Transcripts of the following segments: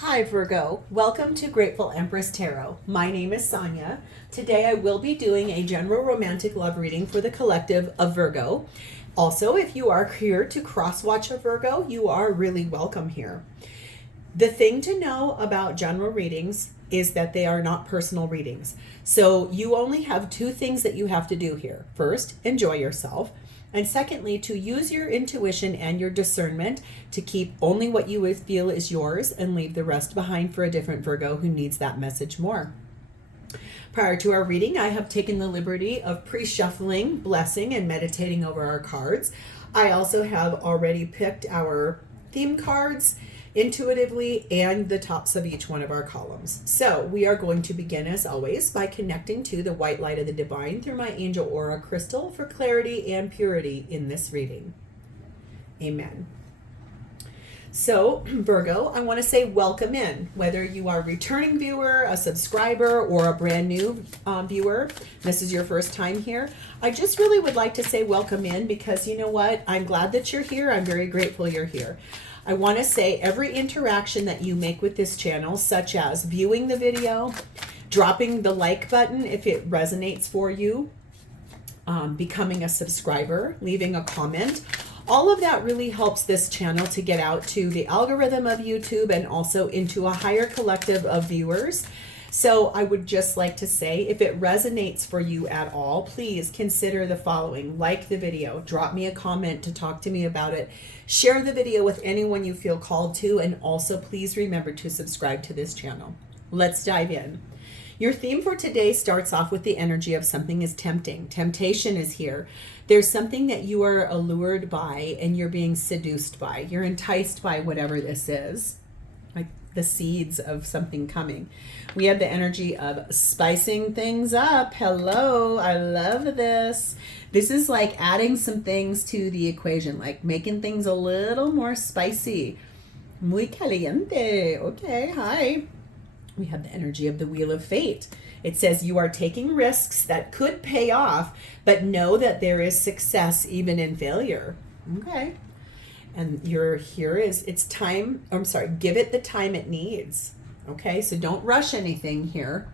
Hi Virgo, welcome to Grateful Empress Tarot. My name is Sonia. Today I will be doing a general romantic love reading for the collective of Virgo. Also, if you are here to cross-watch a Virgo, you are really welcome here. The thing to know about general readings is that they are not personal readings. So you only have two things that you have to do here. First, enjoy yourself. And secondly, to use your intuition and your discernment to keep only what you feel is yours and leave the rest behind for a different Virgo who needs that message more. Prior to our reading, I have taken the liberty of pre-shuffling, blessing, and meditating over our cards. I also have already picked our theme cards intuitively and the tops of each one of our columns. So we are going to begin as always by connecting to the white light of the divine through my angel aura crystal for clarity and purity in this reading. Amen. So Virgo, I want to say welcome in, whether you are a returning viewer, a subscriber, or a brand new viewer. This is your first time here. I just really would like to say welcome in because you know what? I'm glad that you're here. I'm very grateful you're here. I want to say every interaction that you make with this channel, such as viewing the video, dropping the like button if it resonates for you, becoming a subscriber, leaving a comment, all of that really helps this channel to get out to the algorithm of YouTube and also into a higher collective of viewers. So I would just like to say, if it resonates for you at all, please consider the following. Like the video, drop me a comment to talk to me about it, share the video with anyone you feel called to, and also please remember to subscribe to this channel. Let's dive in. Your theme for today starts off with the energy of something is tempting. Temptation is here. There's something that you are allured by and you're being seduced by. You're enticed by whatever this is, like the seeds of something coming. We have the energy of spicing things up. Hello, I love this. This is like adding some things to the equation, like making things a little more spicy. Muy caliente. Okay, hi. We have the energy of the Wheel of Fate. It says you are taking risks that could pay off, but know that there is success even in failure. Okay. And it's time, give it the time it needs. Okay, so don't rush anything here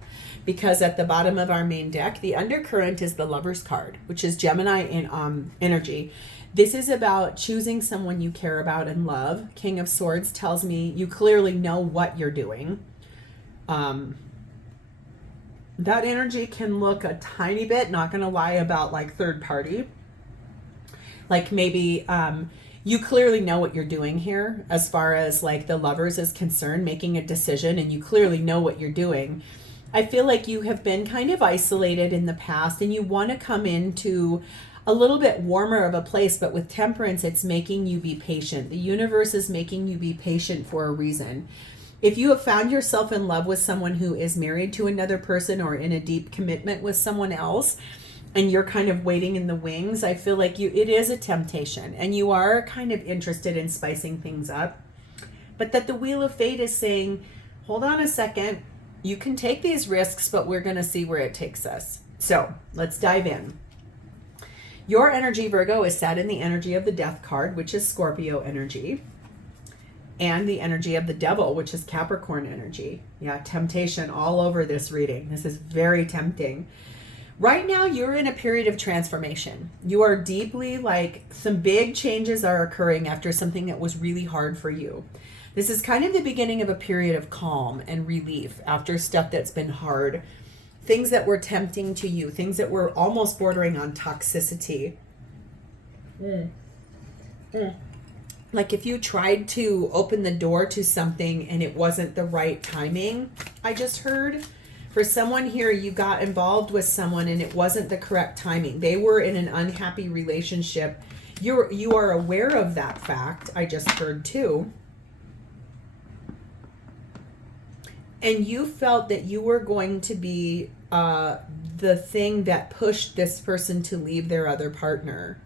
because at the bottom of our main deck, the undercurrent is the Lover's card, which is Gemini in energy. This is about choosing someone you care about and love. King of Swords tells me you clearly know what you're doing. That energy can look a tiny bit, not going to lie, about like third party. Like maybe you clearly know what you're doing here as far as like the Lovers is concerned, making a decision, and you clearly know what you're doing. I feel like you have been kind of isolated in the past and you want to come into a little bit warmer of a place, but with Temperance, it's making you be patient. The universe is making you be patient for a reason. If you have found yourself in love with someone who is married to another person or in a deep commitment with someone else, and you're kind of waiting in the wings, I feel like it is a temptation and you are kind of interested in spicing things up. But that the Wheel of Fate is saying, hold on a second, you can take these risks, but we're going to see where it takes us. So let's dive in. Your energy, Virgo, is set in the energy of the Death card, which is Scorpio energy, and the energy of the Devil, which is Capricorn energy. Yeah, temptation all over this reading. This is very tempting. Right now, you're in a period of transformation. You are deeply, like, some big changes are occurring after something that was really hard for you. This is kind of the beginning of a period of calm and relief after stuff that's been hard. Things that were tempting to you, things that were almost bordering on toxicity. Like if you tried to open the door to something and it wasn't the right timing, I just heard. For someone here, you got involved with someone and it wasn't the correct timing. They were in an unhappy relationship. You are aware of that fact, I just heard too. And you felt that you were going to be the thing that pushed this person to leave their other partner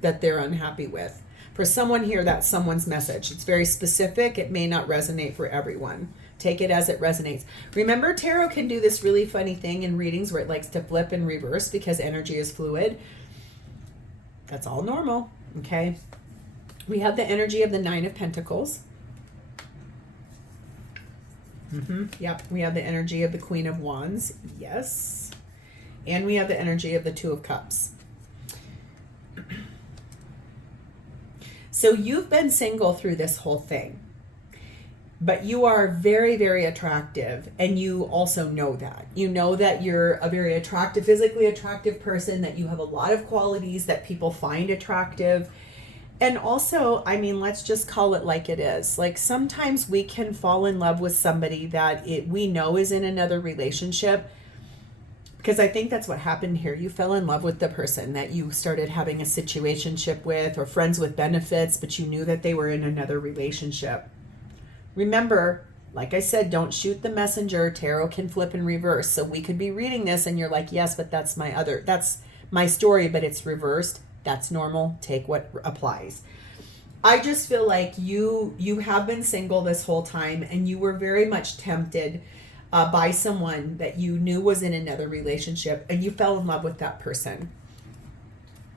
that they're unhappy with. For someone here, that's someone's message. It's very specific. It may not resonate for everyone. Take it as it resonates. Remember, tarot can do this really funny thing in readings where it likes to flip and reverse because energy is fluid. That's all normal, okay? We have the energy of the Nine of Pentacles. Yep, we have the energy of the Queen of Wands. Yes. And we have the energy of the Two of Cups. So you've been single through this whole thing, but you are very, very attractive, and you also know that. You know that you're a very attractive, physically attractive person, that you have a lot of qualities that people find attractive. And also, I mean, let's just call it like it is. Like, sometimes we can fall in love with somebody that we know is in another relationship, because I think that's what happened here. You fell in love with the person that you started having a situationship with, or friends with benefits, but you knew that they were in another relationship. Remember, like I said, don't shoot the messenger. Tarot can flip and reverse. So we could be reading this and you're like, yes, but that's my story, but it's reversed. That's normal. Take what applies. I just feel like you have been single this whole time, and you were very much tempted by someone that you knew was in another relationship, and you fell in love with that person.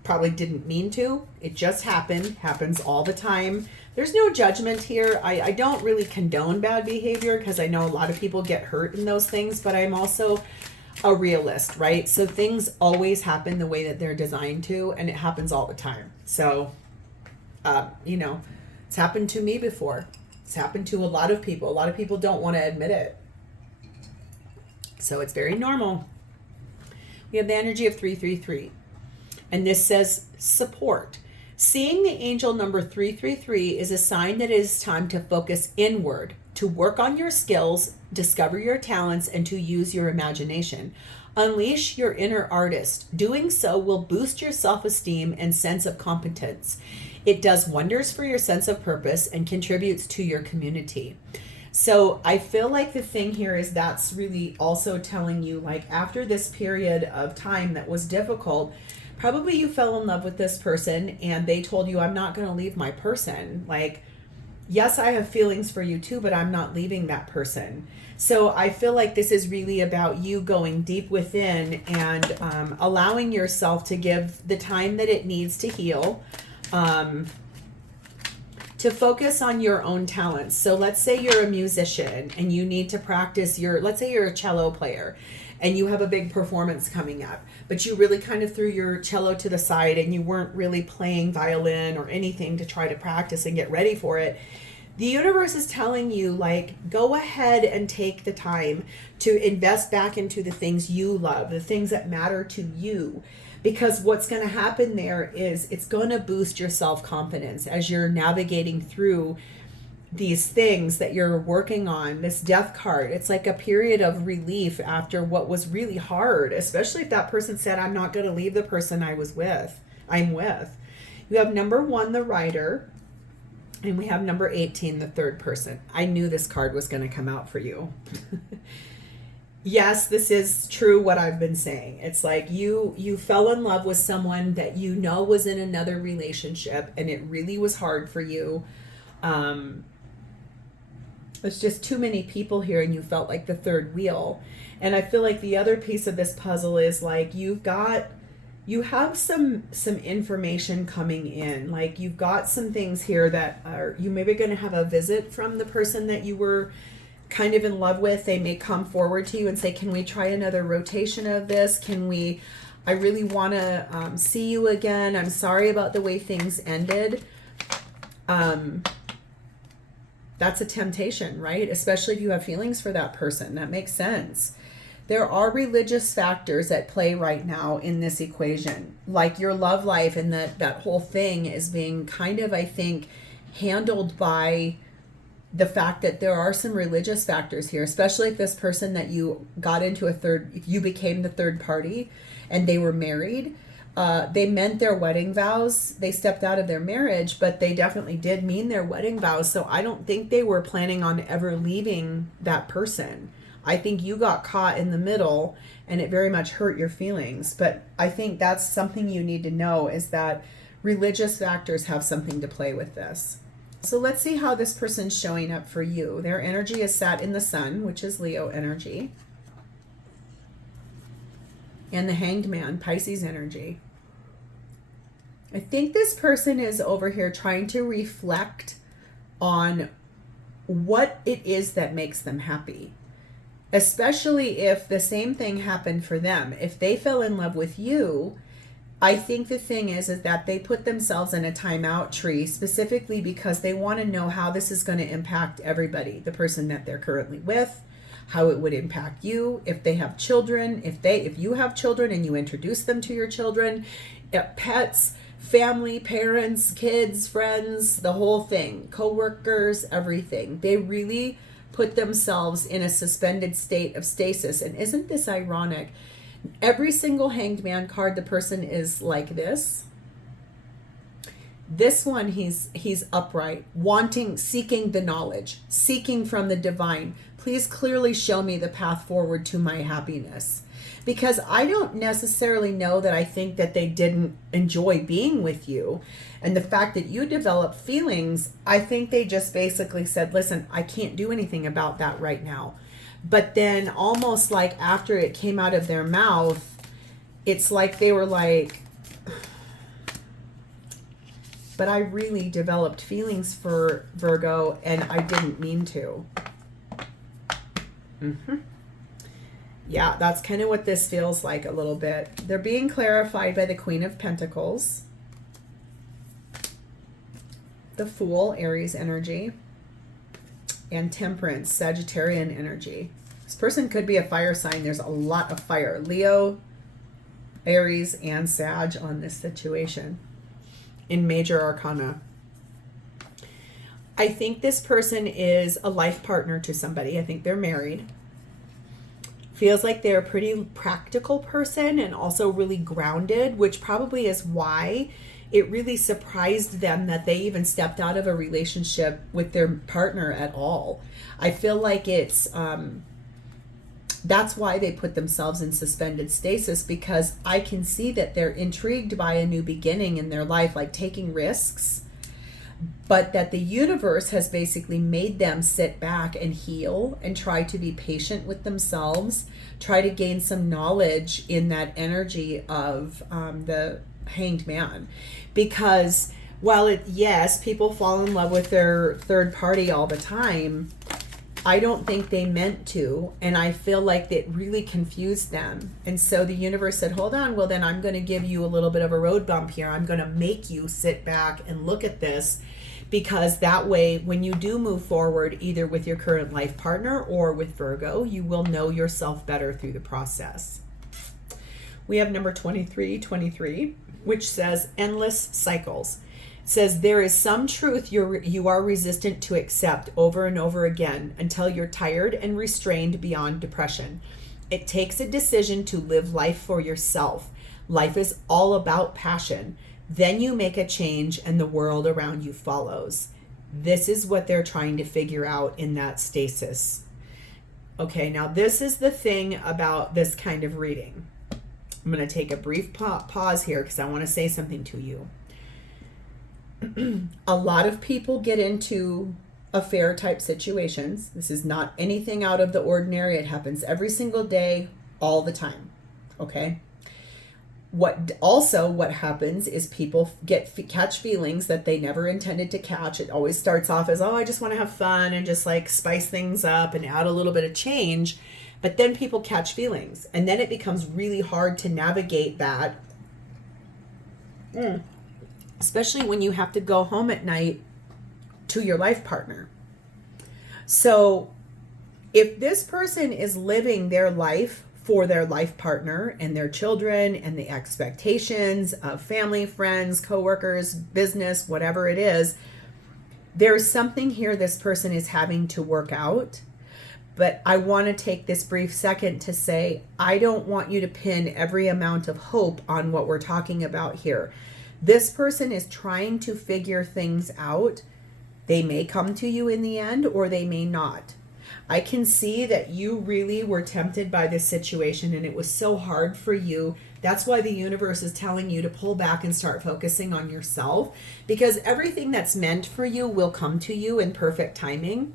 Probably didn't mean to. It just happened. Happens all the time. There's no judgment here. I don't really condone bad behavior, because I know a lot of people get hurt in those things, but I'm also a realist, right? So things always happen the way that they're designed to, and it happens all the time. So, it's happened to me before. It's happened to a lot of people. A lot of people don't want to admit it. So it's very normal. We have the energy of 333. And this says support. Seeing the angel number 333 is a sign that it is time to focus inward, to work on your skills, discover your talents, and to use your imagination. Unleash your inner artist. Doing so will boost your self-esteem and sense of competence. It does wonders for your sense of purpose and contributes to your community. So I feel like the thing here is that's really also telling you, like, after this period of time that was difficult, probably you fell in love with this person and they told you, I'm not going to leave my person. Like, yes, I have feelings for you too, but I'm not leaving that person. So I feel like this is really about you going deep within and allowing yourself to give the time that it needs to heal, to focus on your own talents. So let's say you're a musician and you need to practice let's say you're a cello player and you have a big performance coming up, but you really kind of threw your cello to the side and you weren't really playing violin or anything to try to practice and get ready for it. The universe is telling you, like, go ahead and take the time to invest back into the things you love, the things that matter to you. Because what's going to happen there is it's going to boost your self-confidence as you're navigating through these things that you're working on. This death card, it's like a period of relief after what was really hard, especially if that person said, I'm not going to leave the person I'm with. You have number 1, the Rider, and we have number 18, the third person. I knew this card was going to come out for you. Yes, this is true what I've been saying. It's like you fell in love with someone that you know was in another relationship, and it really was hard for you. There's just too many people here, and you felt like the third wheel. And I feel like the other piece of this puzzle is like you have some information coming in. Like, you've got some things here that are, you maybe going to have a visit from the person that you were kind of in love with. They may come forward to you and say, can we try another rotation of this? I really want to see you again. I'm sorry about the way things ended. That's a temptation, right? Especially if you have feelings for that person. That makes sense. There are religious factors at play right now in this equation, like your love life, and that whole thing is being kind of, I think, handled by the fact that there are some religious factors here, especially if this person that you got into if you became the third party and they were married, they meant their wedding vows. They stepped out of their marriage, but they definitely did mean their wedding vows. So I don't think they were planning on ever leaving that person. I think you got caught in the middle and it very much hurt your feelings. But I think that's something you need to know, is that religious factors have something to play with this. So let's see how this person's showing up for you. Their energy is sat in the Sun, which is Leo energy. And the Hanged Man, Pisces energy. I think this person is over here trying to reflect on what it is that makes them happy. Especially if the same thing happened for them. If they fell in love with you, I think the thing is that they put themselves in a timeout tree specifically because they want to know how this is going to impact everybody, the person that they're currently with, how it would impact you, if they have children, if you have children and you introduce them to your children, pets, family, parents, kids, friends, the whole thing, co-workers, everything. They really put themselves in a suspended state of stasis. And isn't this ironic? Every single Hanged Man card, the person is like this. This one, he's upright, wanting, seeking the knowledge, seeking from the divine. Please clearly show me the path forward to my happiness. Because I don't necessarily know that I think that they didn't enjoy being with you. And the fact that you developed feelings, I think they just basically said, listen, I can't do anything about that right now. But then almost like after it came out of their mouth, it's like they were like, but I really developed feelings for Virgo and I didn't mean to. Yeah, that's kind of what this feels like a little bit. They're being clarified by the Queen of Pentacles, the Fool, Aries energy, and Temperance, Sagittarian energy. This person could be a fire sign. There's a lot of fire. Leo, Aries, and Sag on this situation in major arcana. I think this person is a life partner to somebody. I think they're married. Feels like they're a pretty practical person and also really grounded, which probably is why it really surprised them that they even stepped out of a relationship with their partner at all. I feel like it's that's why they put themselves in suspended stasis, because I can see that they're intrigued by a new beginning in their life, like taking risks, but that the universe has basically made them sit back and heal and try to be patient with themselves, try to gain some knowledge in that energy of the Hanged Man. Because while yes, people fall in love with their third party all the time, I don't think they meant to, and I feel like it really confused them. And so the universe said, hold on, well then I'm going to give you a little bit of a road bump here. I'm going to make you sit back and look at this, because that way when you do move forward, either with your current life partner or with Virgo, you will know yourself better through the process. We have number 2323, which says endless cycles. Says there is some truth you are resistant to accept over and over again until you're tired and restrained beyond depression. It takes a decision to live life for yourself. Life is all about passion. Then you make a change and the world around you follows. This is what they're trying to figure out in that stasis. Okay, now this is the thing about this kind of reading. I'm going to take a brief pause here because I want to say something to you. A lot of people get into affair type situations. This is not anything out of the ordinary. It happens every single day, all the time. Okay. What happens is people catch feelings that they never intended to catch. It always starts off as, oh, I just want to have fun and just like spice things up and add a little bit of change. But then people catch feelings, and then it becomes really hard to navigate that. Especially when you have to go home at night to your life partner. So if this person is living their life for their life partner and their children and the expectations of family, friends, coworkers, business, whatever it is, there's something here this person is having to work out. But I want to take this brief second to say, I don't want you to pin every amount of hope on what we're talking about here. This person is trying to figure things out. They may come to you in the end, or they may not. I can see that you really were tempted by this situation and it was so hard for you. That's why the universe is telling you to pull back and start focusing on yourself, because everything that's meant for you will come to you in perfect timing.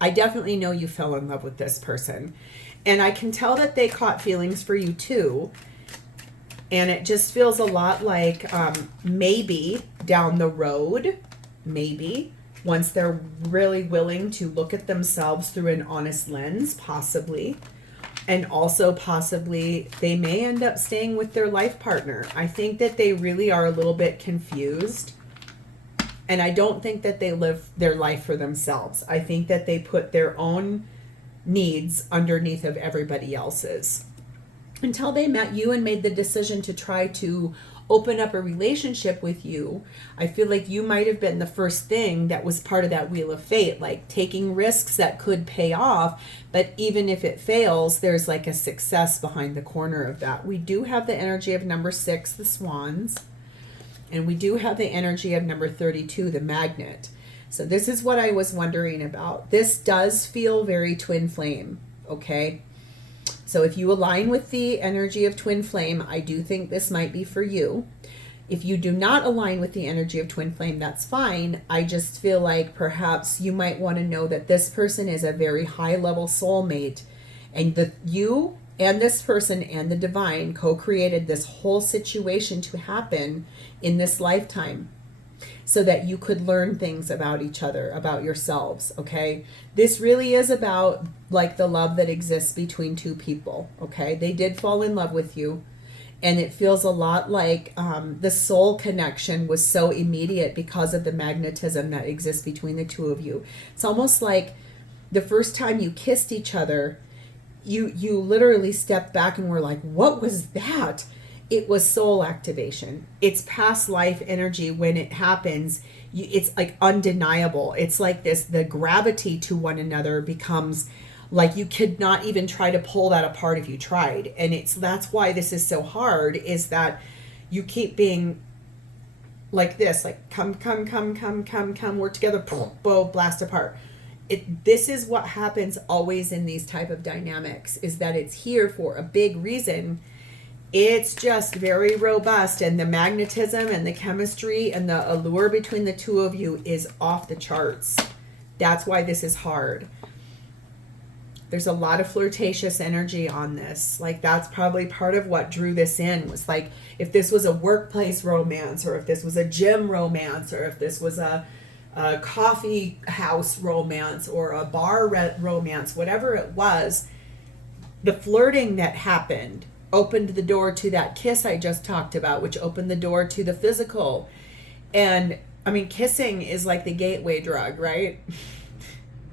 I definitely know you fell in love with this person, and I can tell that they caught feelings for you too. And it just feels a lot like maybe down the road, maybe once they're really willing to look at themselves through an honest lens, possibly. And also possibly they may end up staying with their life partner. I think that they really are a little bit confused. And I don't think that they live their life for themselves. I think that they put their own needs underneath of everybody else's. Until they met you and made the decision to try to open up a relationship with you, I feel like you might have been the first thing that was part of that wheel of fate, like taking risks that could pay off. But even if it fails, there's like a success behind the corner of that. We do have the energy of number 6, the swans. And we do have the energy of number 32, the magnet. So this is what I was wondering about. This does feel very twin flame, okay? So if you align with the energy of twin flame, I do think this might be for you. If you do not align with the energy of twin flame, that's fine. I just feel like perhaps you might want to know that this person is a very high level soulmate, and that you and this person and the divine co-created this whole situation to happen in this lifetime so that you could learn things about each other, about yourselves, okay? This really is about like the love that exists between two people, okay? They did fall in love with you, and it feels a lot like the soul connection was so immediate because of the magnetism that exists between the two of you. It's almost like the first time you kissed each other, you literally stepped back and were like, what was that? It was soul activation. It's past life energy. When it happens, it's like undeniable. It's like this, the gravity to one another becomes like you could not even try to pull that apart if you tried. And that's why this is so hard, is that you keep being like this, like come, we're together, boom, blast apart. This is what happens always in these type of dynamics, is that it's here for a big reason. It's just very robust, and the magnetism and the chemistry and the allure between the two of you is off the charts. That's why this is hard. There's a lot of flirtatious energy on this. Like that's probably part of what drew this in, was like if this was a workplace romance, or if this was a gym romance, or if this was a coffee house romance or a bar romance, whatever it was, the flirting that happened opened the door to that kiss I just talked about, which opened the door to the physical. And I mean, kissing is like the gateway drug, right?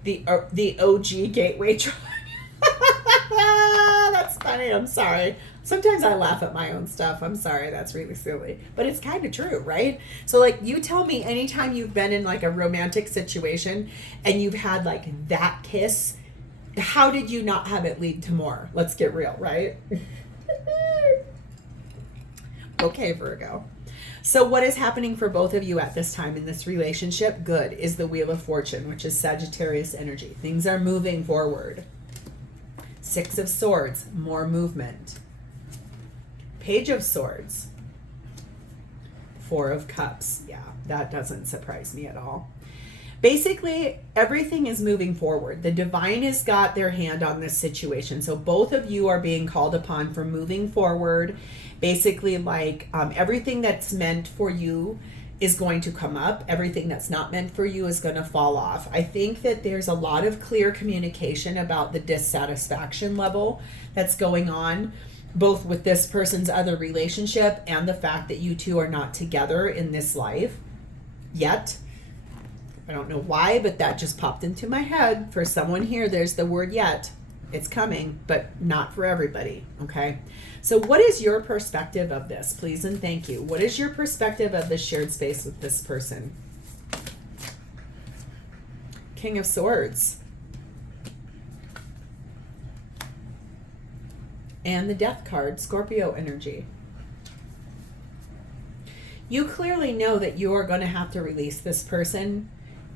The OG gateway drug. That's funny. I'm sorry. Sometimes I laugh at my own stuff. I'm sorry. That's really silly. But it's kind of true, right? So like, you tell me anytime you've been in like a romantic situation and you've had like that kiss, how did you not have it lead to more? Let's get real, right? Okay, Virgo. So what is happening for both of you at this time in this relationship? Good, is the Wheel of Fortune, which is Sagittarius energy. Things are moving forward. 6 of Swords, more movement. Page of Swords. 4 of Cups. Yeah, that doesn't surprise me at all. Basically, everything is moving forward. The divine has got their hand on this situation. So both of you are being called upon for moving forward. Basically, like everything that's meant for you is going to come up. Everything that's not meant for you is going to fall off. I think that there's a lot of clear communication about the dissatisfaction level that's going on, both with this person's other relationship and the fact that you two are not together in this life yet. I don't know why, but that just popped into my head. For someone here, there's the word yet. It's coming, but not for everybody, okay? So what is your perspective of this, please and thank you? What is your perspective of the shared space with this person? King of Swords. And the Death card, Scorpio energy. You clearly know that you are going to have to release this person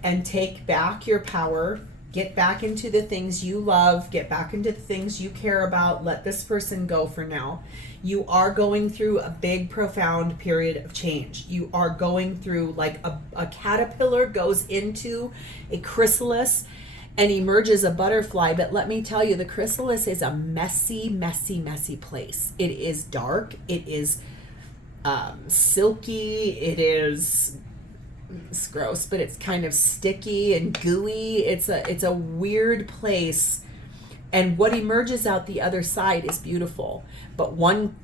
and take back your power, get back into the things you love, get back into the things you care about. Let this person go for now. You are going through a big, profound period of change. You are going through like a caterpillar goes into a chrysalis and emerges a butterfly. But let me tell you, the chrysalis is a messy, messy, messy place. It is dark. It is silky. It is it's gross, but it's kind of sticky and gooey. It's a weird place. And what emerges out the other side is beautiful. But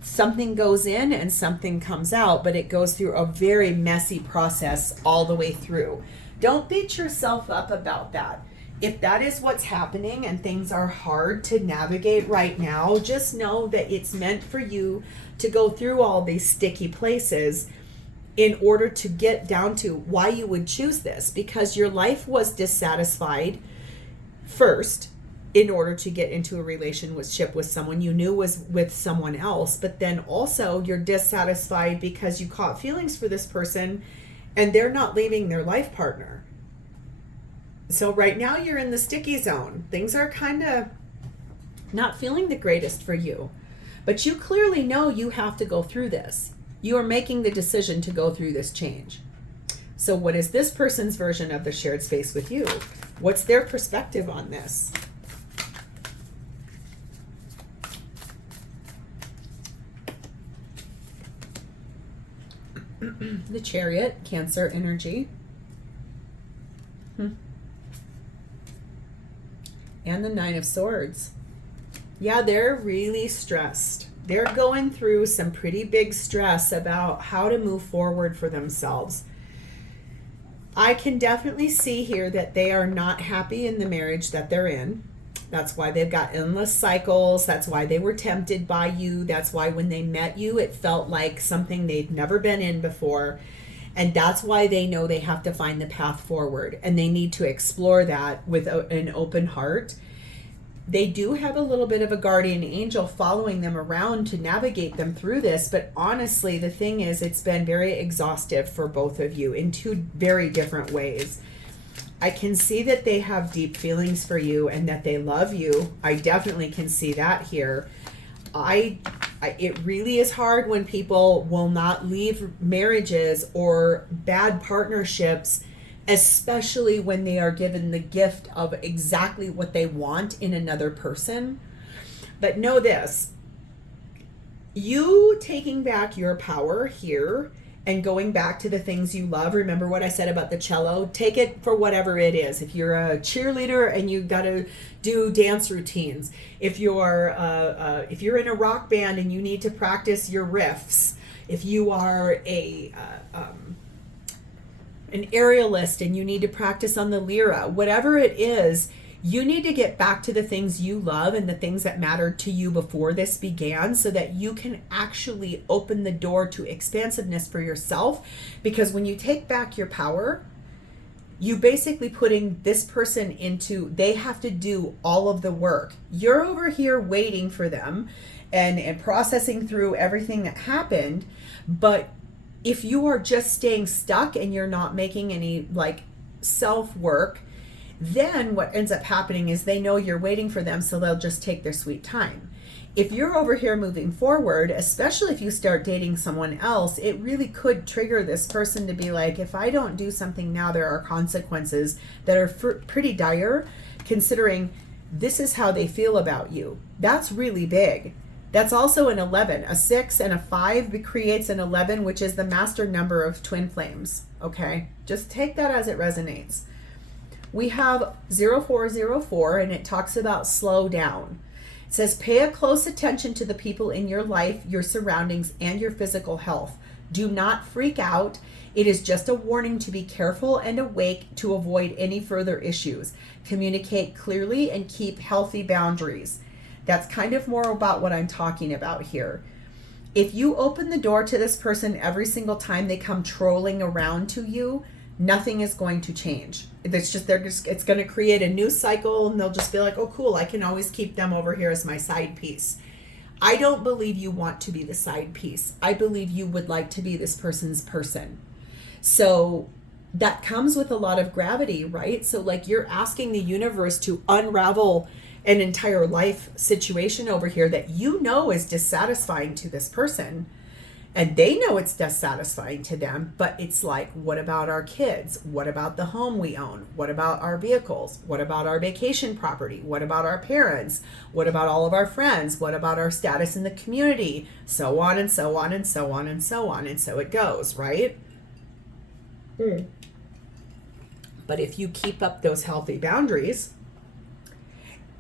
something goes in and something comes out, but it goes through a very messy process all the way through. Don't beat yourself up about that. If that is what's happening and things are hard to navigate right now, just know that it's meant for you to go through all these sticky places in order to get down to why you would choose this, because your life was dissatisfied first in order to get into a relationship with someone you knew was with someone else. But then also you're dissatisfied because you caught feelings for this person and they're not leaving their life partner. So right now you're in the sticky zone. Things are kind of not feeling the greatest for you, but you clearly know you have to go through this. You are making the decision to go through this change. So what is this person's version of the shared space with you? What's their perspective on this? The Chariot, Cancer energy. And the Nine of Swords. Yeah, they're really stressed. They're going through some pretty big stress about how to move forward for themselves. I can definitely see here that they are not happy in the marriage that they're in. That's why they've got endless cycles. That's why they were tempted by you. That's why when they met you, it felt like something they'd never been in before. And that's why they know they have to find the path forward. And they need to explore that with an open heart. They do have a little bit of a guardian angel following them around to navigate them through this. But honestly, the thing is, it's been very exhaustive for both of you in two very different ways. I can see that they have deep feelings for you and that they love you. I definitely can see that here. It really is hard when people will not leave marriages or bad partnerships, especially when they are given the gift of exactly what they want in another person. But know this, you taking back your power here and going back to the things you love. Remember what I said about the cello? Take it for whatever it is. If you're a cheerleader and you got to do dance routines, if you're in a rock band and you need to practice your riffs, if you are an aerialist and you need to practice on the lira, whatever it is, you need to get back to the things you love and the things that mattered to you before this began, so that you can actually open the door to expansiveness for yourself. Because when you take back your power, you basically putting this person into, they have to do all of the work. You're over here waiting for them and processing through everything that happened. But if you are just staying stuck and you're not making any self work, then what ends up happening is they know you're waiting for them, so they'll just take their sweet time. If you're over here moving forward, especially if you start dating someone else, it really could trigger this person to be like, if I don't do something now, there are consequences that are pretty dire, considering this is how they feel about you. That's really big. That's also an 11. A 6 and a 5 creates an 11, which is the master number of twin flames. Okay? Just take that as it resonates. We have 0404, and it talks about slow down. It says, pay a close attention to the people in your life, your surroundings, and your physical health. Do not freak out. It is just a warning to be careful and awake to avoid any further issues. Communicate clearly and keep healthy boundaries. That's kind of more about what I'm talking about here. If you open the door to this person every single time they come trolling around to you, nothing is going to change. It's going to create a new cycle, and they'll just be like, oh, cool, I can always keep them over here as my side piece. I don't believe you want to be the side piece. I believe you would like to be this person's person. So that comes with a lot of gravity, right? So you're asking the universe to unravel an entire life situation over here that you know is dissatisfying to this person. And they know it's dissatisfying to them, but it's like, what about our kids? What about the home we own? What about our vehicles? What about our vacation property? What about our parents? What about all of our friends? What about our status in the community? So on and so on and so on and so on. And so it goes, right? But if you keep up those healthy boundaries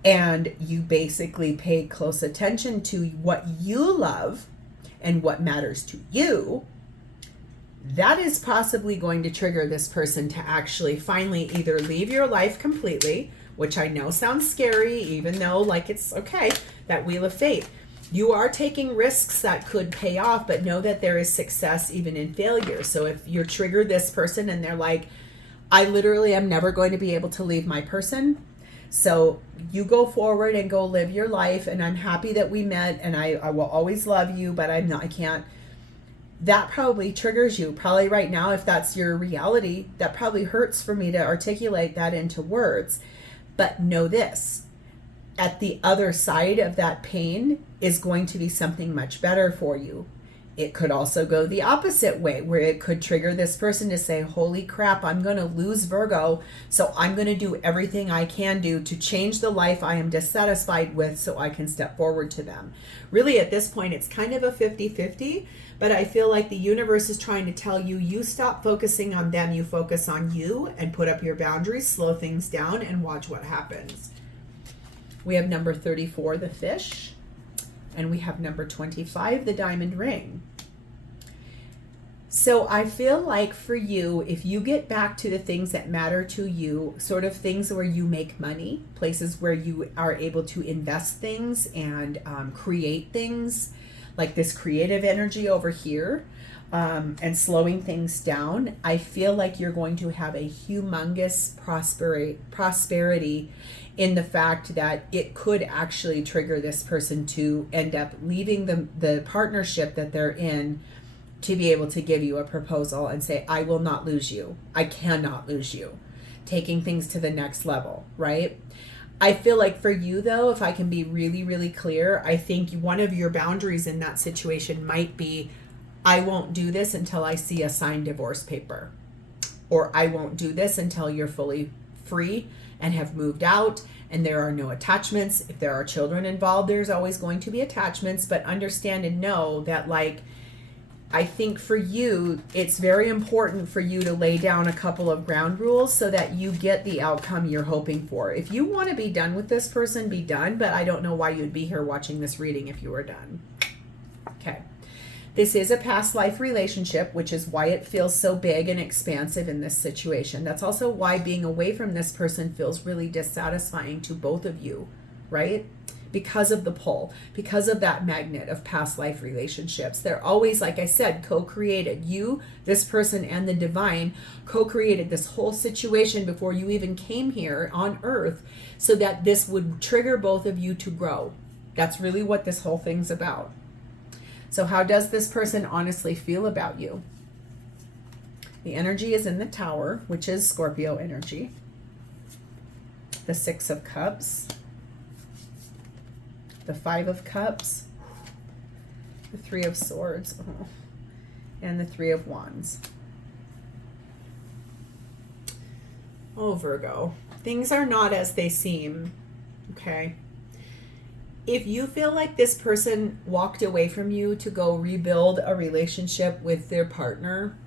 and you basically pay close attention to what you love and what matters to you, that is possibly going to trigger this person to actually finally either leave your life completely, which I know sounds scary, even though like it's okay, that Wheel of Fate. You are taking risks that could pay off, but know that there is success even in failure. So if you trigger this person and they're like, I literally am never going to be able to leave my person, so you go forward and go live your life, and I'm happy that we met, and I will always love you, but I can't. That probably triggers you. Probably right now, if that's your reality, that probably hurts for me to articulate that into words. But know this, at the other side of that pain is going to be something much better for you. It could also go the opposite way, where it could trigger this person to say, holy crap, I'm going to lose Virgo, so I'm going to do everything I can do to change the life I am dissatisfied with so I can step forward to them. Really, at this point, it's kind of a 50-50, but I feel like the universe is trying to tell you, you stop focusing on them, you focus on you and put up your boundaries, slow things down, and watch what happens. We have number 34, the fish. And we have number 25, the diamond ring. So I feel like for you, if you get back to the things that matter to you, sort of things where you make money, places where you are able to invest things and create things, like this creative energy over here, and slowing things down, I feel like you're going to have a humongous prosperity in the fact that it could actually trigger this person to end up leaving the partnership that they're in to be able to give you a proposal and say, I will not lose you. I cannot lose you. Taking things to the next level, right? I feel like for you though, if I can be really, really clear, I think one of your boundaries in that situation might be, I won't do this until I see a signed divorce paper. Or I won't do this until you're fully free and have moved out and there are no attachments. If there are children involved, there's always going to be attachments, but understand and know that, like, I think for you, it's very important for you to lay down a couple of ground rules so that you get the outcome you're hoping for. If you want to be done with this person, be done, but I don't know why you'd be here watching this reading if you were done. Okay. This is a past life relationship, which is why it feels so big and expansive in this situation. That's also why being away from this person feels really dissatisfying to both of you, right? Because of the pull, because of that magnet of past life relationships. They're always, like I said, co-created. You, this person, and the divine co-created this whole situation before you even came here on earth so that this would trigger both of you to grow. That's really what this whole thing's about. So how does this person honestly feel about you? The energy is in the Tower, which is Scorpio energy. The Six of Cups. The Five of Cups. The Three of Swords. Oh, and the Three of Wands. Oh, Virgo. Things are not as they seem. Okay. If you feel like this person walked away from you to go rebuild a relationship with their partner,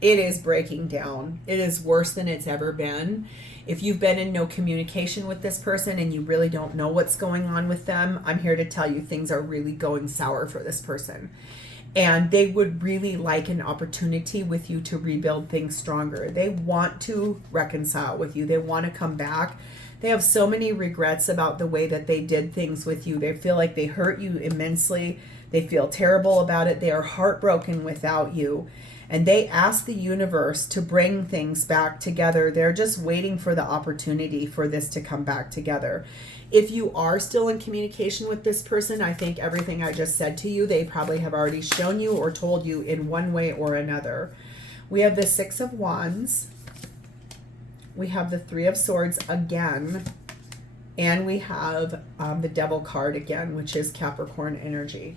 it is breaking down. It is worse than it's ever been. If you've been in no communication with this person and you really don't know what's going on with them, I'm here to tell you things are really going sour for this person. And they would really like an opportunity with you to rebuild things stronger. They want to reconcile with you. They want to come back. They have so many regrets about the way that they did things with you. They feel like they hurt you immensely. They feel terrible about it. They are heartbroken without you. And they ask the universe to bring things back together. They're just waiting for the opportunity for this to come back together. If you are still in communication with this person, I think everything I just said to you, they probably have already shown you or told you in one way or another. We have the Six of Wands. We have the Three of Swords again. And we have the Devil card again, which is Capricorn energy.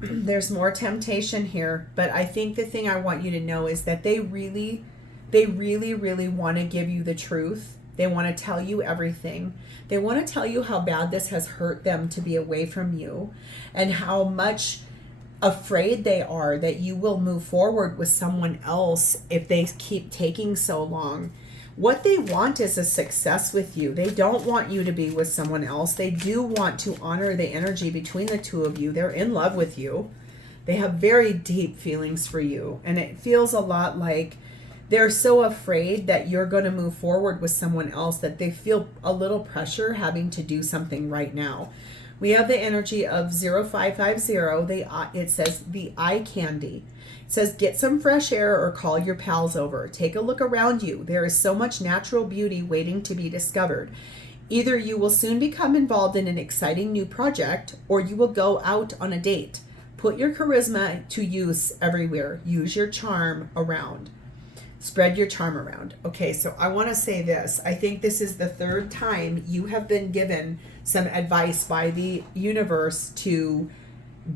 There's more temptation here, but I think the thing I want you to know is that they really want to give you the truth. They want to tell you everything. They want to tell you how bad this has hurt them to be away from you and how much afraid they are that you will move forward with someone else if they keep taking so long. What they want is a success with you. They don't want you to be with someone else. They do want to honor the energy between the two of you. They're in love with you. They have very deep feelings for you. And it feels a lot like they're so afraid that you're going to move forward with someone else that they feel a little pressure having to do something right now. We have the energy of 0550. It says the eye candy. It says get some fresh air or call your pals over. Take a look around you. There is so much natural beauty waiting to be discovered. Either you will soon become involved in an exciting new project or you will go out on a date. Put your charisma to use everywhere. Use your charm around. Spread your charm around. Okay, so I want to say this. I think this is the third time you have been given some advice by the universe to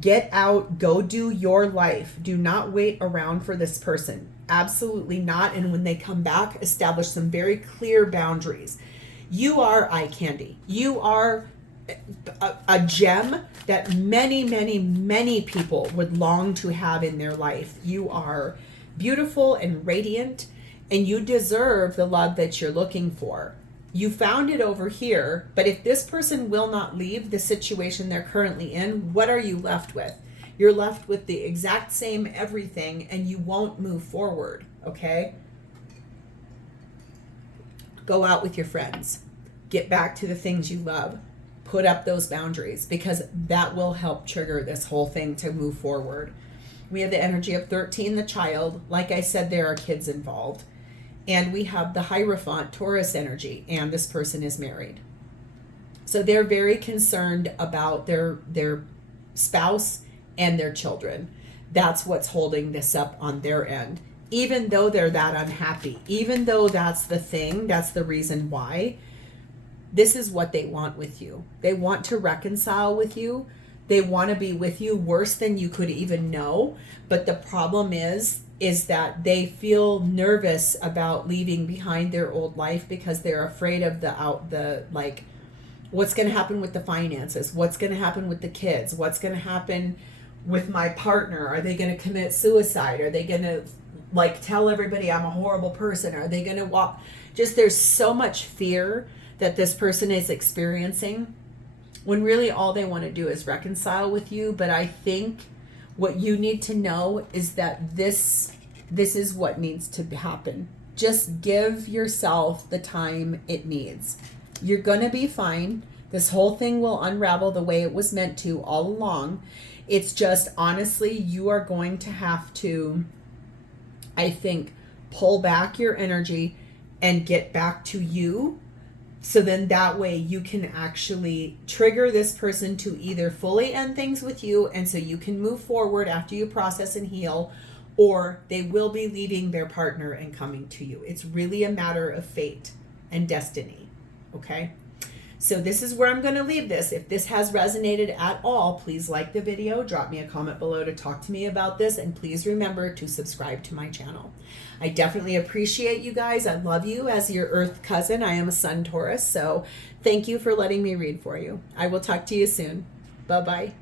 get out, go do your life. Do not wait around for this person. Absolutely not. And when they come back, establish some very clear boundaries. You are eye candy. You are a gem that many, many, many people would long to have in their life. You are beautiful and radiant, and you deserve the love that you're looking for. You found it over here, but if this person will not leave the situation they're currently in, what are you left with? You're left with the exact same everything, and you won't move forward, okay? Go out with your friends. Get back to the things you love. Put up those boundaries, because that will help trigger this whole thing to move forward. We have the energy of 13, the child. Like I said, there are kids involved. And we have the Hierophant, Taurus energy, and this person is married. So they're very concerned about their spouse and their children. That's what's holding this up on their end. Even though they're that unhappy, even though that's the thing, that's the reason why, this is what they want with you. They want to reconcile with you. They want to be with you worse than you could even know. But the problem is that they feel nervous about leaving behind their old life because they're afraid of what's going to happen with the finances, what's going to happen with the kids, what's going to happen with my partner. Are they going to commit suicide? Are they going to tell everybody I'm a horrible person? Are they going to walk? Just there's so much fear that this person is experiencing, when really all they want to do is reconcile with you. But I think what you need to know is that this is what needs to happen. Just give yourself the time it needs. You're going to be fine. This whole thing will unravel the way it was meant to all along. It's just, honestly, you are going to have to, I think, pull back your energy and get back to you. So then that way you can actually trigger this person to either fully end things with you, and so you can move forward after you process and heal, or they will be leaving their partner and coming to you. It's really a matter of fate and destiny, okay? So this is where I'm going to leave this. If this has resonated at all, please like the video, drop me a comment below to talk to me about this, and please remember to subscribe to my channel. I definitely appreciate you guys. I love you as your Earth cousin. I am a Sun Taurus, so thank you for letting me read for you. I will talk to you soon. Bye-bye.